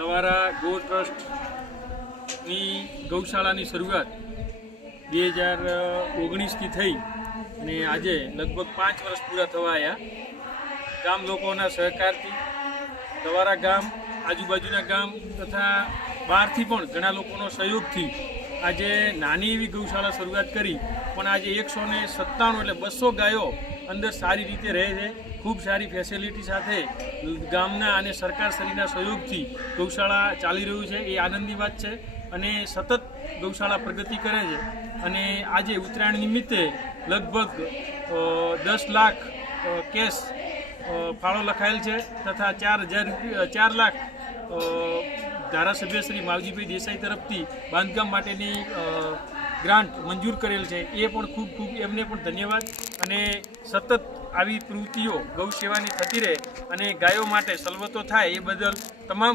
દવારા ગો ટ્રસ્ટની ગૌશાળાની શરૂઆત 2019થી થઈ અને આજે લગભગ 5 વર્ષ પૂરા થવા આવ્યા. ગામ લોકોના સહકારથી દવારા ગામ, આજુબાજુના ગામ તથા બહારથી પણ ઘણા લોકોનો સહયોગથી આજે નાની એવી ગૌશાળા શરૂઆત કરી. પણ આજે 197 એટલે 200 ગાયો અંદર સારી રીતે રહે છે. ખૂબ સારી ફેસિલિટી સાથે ગામના અને સરકારશ્રીના સહયોગથી ગૌશાળા ચાલી રહ્યું છે. એ આનંદની વાત છે અને સતત ગૌશાળા પ્રગતિ કરે છે. અને આજે ઉત્તરાયણ નિમિત્તે લગભગ 10 લાખ કેશ ફાળો લખાયેલ છે તથા 4 લાખ ધારાસભ્ય શ્રી માવજીભાઈ દેસાઈ તરફથી બાંધકામ માટેની ગ્રાન્ટ મંજૂર કરેલ છે. એ પણ ખૂબ એમને પણ ધન્યવાદ. અને સતત આવી પ્રવૃત્તિઓ ગૌ સેવાની થતી રહે અને ગાયો માટે સલવતો થાય એ બદલ તમામ